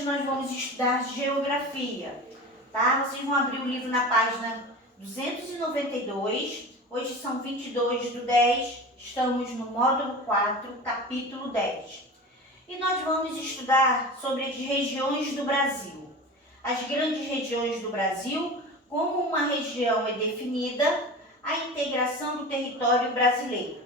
hoje nós vamos estudar geografia, tá? Vocês vão abrir o livro na página 292, hoje são 22/10, estamos no módulo 4, capítulo 10. E nós vamos estudar sobre as regiões do Brasil. As grandes regiões do Brasil, como uma região é definida, a integração do território brasileiro.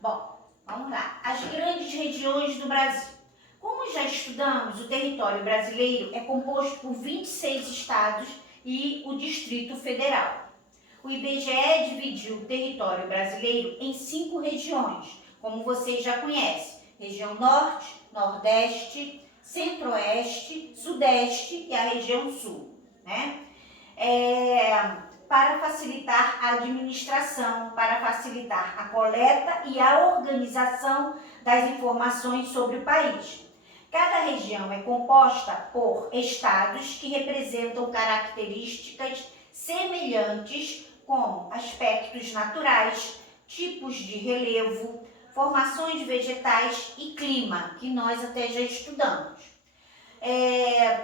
Bom, vamos lá. As grandes regiões do Brasil. Como já estudamos, o território brasileiro é composto por 26 estados e o Distrito Federal. O IBGE dividiu o território brasileiro em 5 regiões, como vocês já conhecem: região Norte, Nordeste, Centro-Oeste, Sudeste e a região Sul, né? Para facilitar a administração, para facilitar a coleta e a organização das informações sobre o país. Cada região é composta por estados que representam características semelhantes, como aspectos naturais, tipos de relevo, formações vegetais e clima, que nós até já estudamos.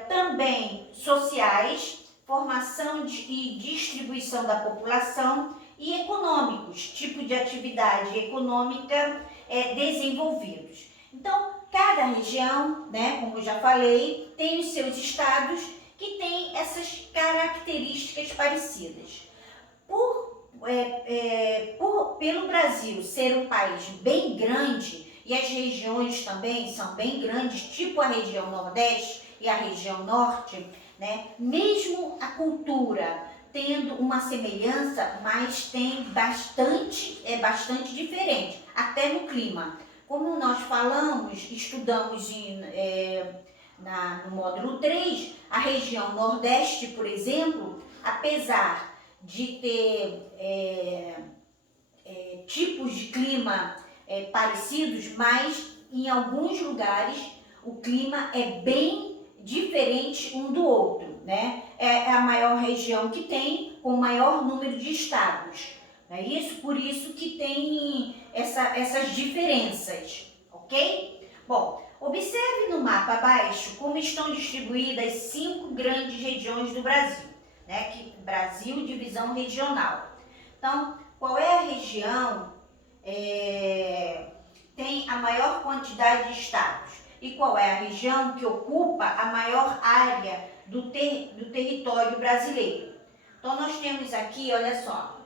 Também sociais, formação e distribuição da população, e econômicos, tipo de atividade econômica desenvolvidos. Então, cada região, né, como eu já falei, tem os seus estados que têm essas características parecidas. Pelo Brasil ser um país bem grande, e as regiões também são bem grandes, tipo a região Nordeste e a região Norte, né, mesmo a cultura tendo uma semelhança, mas tem bastante diferente, até no clima. Como nós falamos, estudamos no módulo 3, a região Nordeste, por exemplo, apesar de ter tipos de clima parecidos, mas em alguns lugares o clima é bem diferente um do outro, né? É a maior região que tem, com o maior número de estados, não é isso? Por isso que tem essas diferenças, ok? Bom, observe no mapa abaixo como estão distribuídas 5 grandes regiões do Brasil, né? Brasil, divisão regional. Então, qual é a região tem a maior quantidade de estados? E qual é a região que ocupa a maior área do território brasileiro? Então, nós temos aqui, olha só,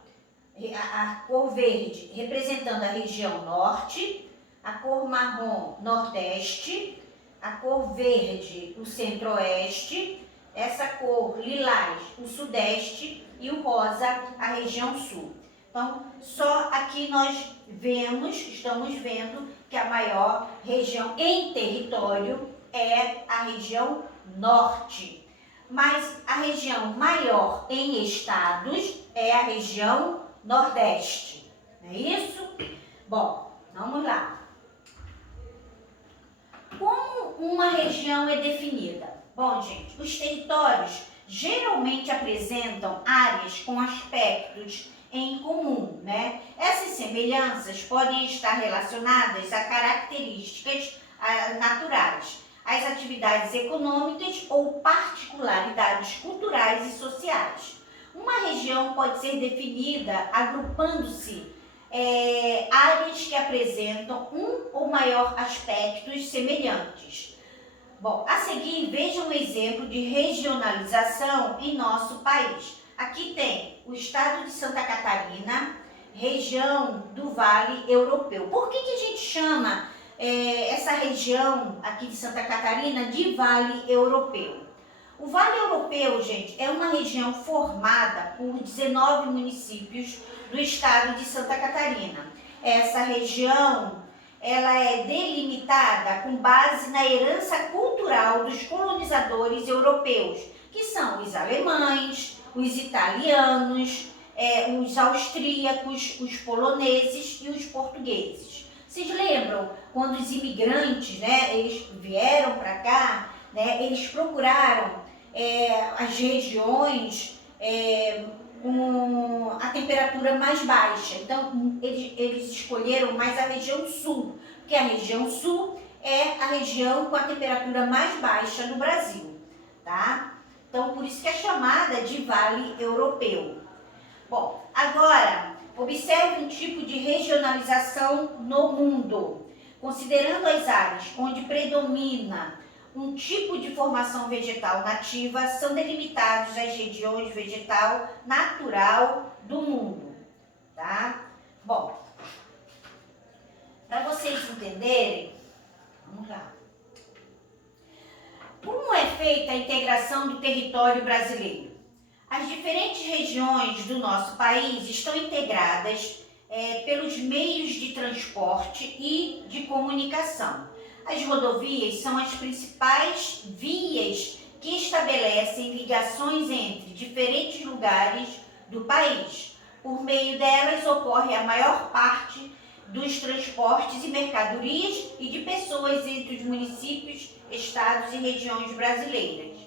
a cor verde representando a região Norte, a cor marrom Nordeste, a cor verde o Centro-Oeste, essa cor lilás o Sudeste e o rosa a região Sul. Então, só aqui nós estamos vendo que a maior região em território é a região Norte. Mas a região maior em estados é a região Nordeste. Não é isso? Bom, vamos lá. Como uma região é definida? Bom, gente, os territórios geralmente apresentam áreas com aspectos em comum, né? Essas semelhanças podem estar relacionadas a características naturais, às atividades econômicas ou particularidades culturais e sociais. Uma região pode ser definida agrupando-se áreas que apresentam um ou maior aspectos semelhantes. Bom, a seguir, veja um exemplo de regionalização em nosso país. Aqui tem o estado de Santa Catarina, região do Vale Europeu. Por que a gente chama essa região aqui de Santa Catarina de Vale Europeu? O Vale Europeu, gente, é uma região formada por 19 municípios do estado de Santa Catarina. Essa região, ela é delimitada com base na herança cultural dos colonizadores europeus, que são os alemães, os italianos, os austríacos, os poloneses e os portugueses. Vocês lembram quando os imigrantes, né, eles vieram para cá, né, eles procuraram as regiões com a temperatura mais baixa. Então, eles escolheram mais a região sul, porque a região sul é a região com a temperatura mais baixa do Brasil, tá? Então, por isso que é chamada de Vale Europeu. Bom, agora, observe um tipo de regionalização no mundo. Considerando as áreas onde predomina um tipo de formação vegetal nativa, são delimitadas as regiões vegetal natural do mundo, tá? Bom, para vocês entenderem, vamos lá. Como é feita a integração do território brasileiro? As diferentes regiões do nosso país estão integradas pelos meios de transporte e de comunicação. As rodovias são as principais vias que estabelecem ligações entre diferentes lugares do país. Por meio delas ocorre a maior parte dos transportes e mercadorias e de pessoas entre os municípios, estados e regiões brasileiras.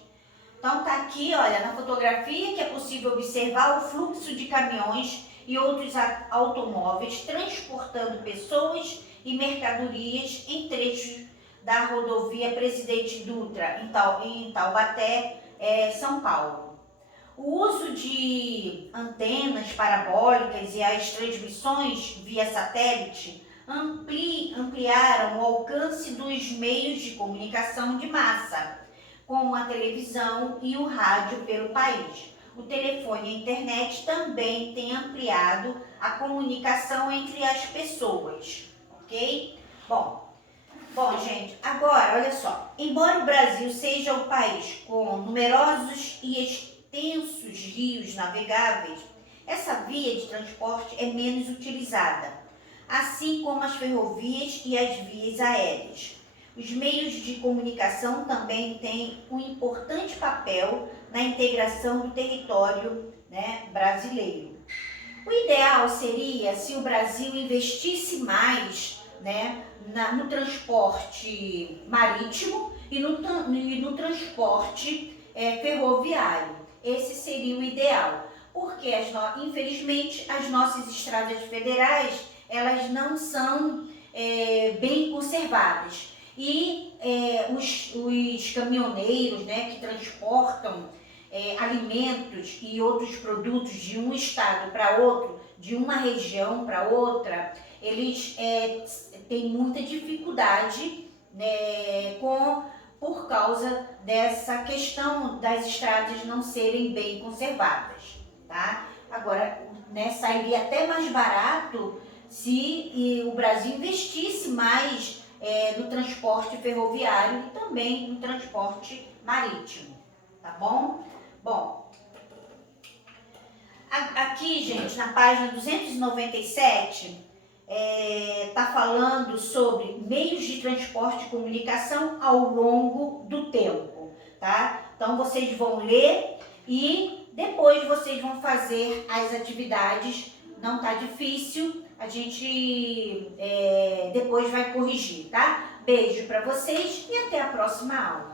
Então tá aqui, olha, na fotografia que é possível observar o fluxo de caminhões e outros automóveis transportando pessoas e mercadorias em trechos da rodovia Presidente Dutra, em Taubaté, São Paulo. O uso de antenas parabólicas e as transmissões via satélite ampliaram o alcance dos meios de comunicação de massa, como a televisão e o rádio pelo país. O telefone e a internet também têm ampliado a comunicação entre as pessoas, ok? Bom, gente, agora, olha só. Embora o Brasil seja um país com numerosos e extensos rios navegáveis, essa via de transporte é menos utilizada, assim como as ferrovias e as vias aéreas. Os meios de comunicação também têm um importante papel na integração do território, brasileiro. O ideal seria se o Brasil investisse mais, no transporte marítimo e no transporte ferroviário. Esse seria o ideal, porque infelizmente as nossas estradas federais elas não são bem conservadas. E os caminhoneiros, que transportam alimentos e outros produtos de um estado para outro, de uma região para outra, eles têm muita dificuldade por causa dessa questão das estradas não serem bem conservadas, tá? Agora, sairia até mais barato se o Brasil investisse mais no transporte ferroviário e também no transporte marítimo, tá bom? Bom, aqui, gente, na página 297, tá falando sobre meios de transporte e comunicação ao longo do tempo, tá? Então, vocês vão ler e depois vocês vão fazer as atividades. Não tá difícil, a gente depois vai corrigir, tá? Beijo para vocês e até a próxima aula.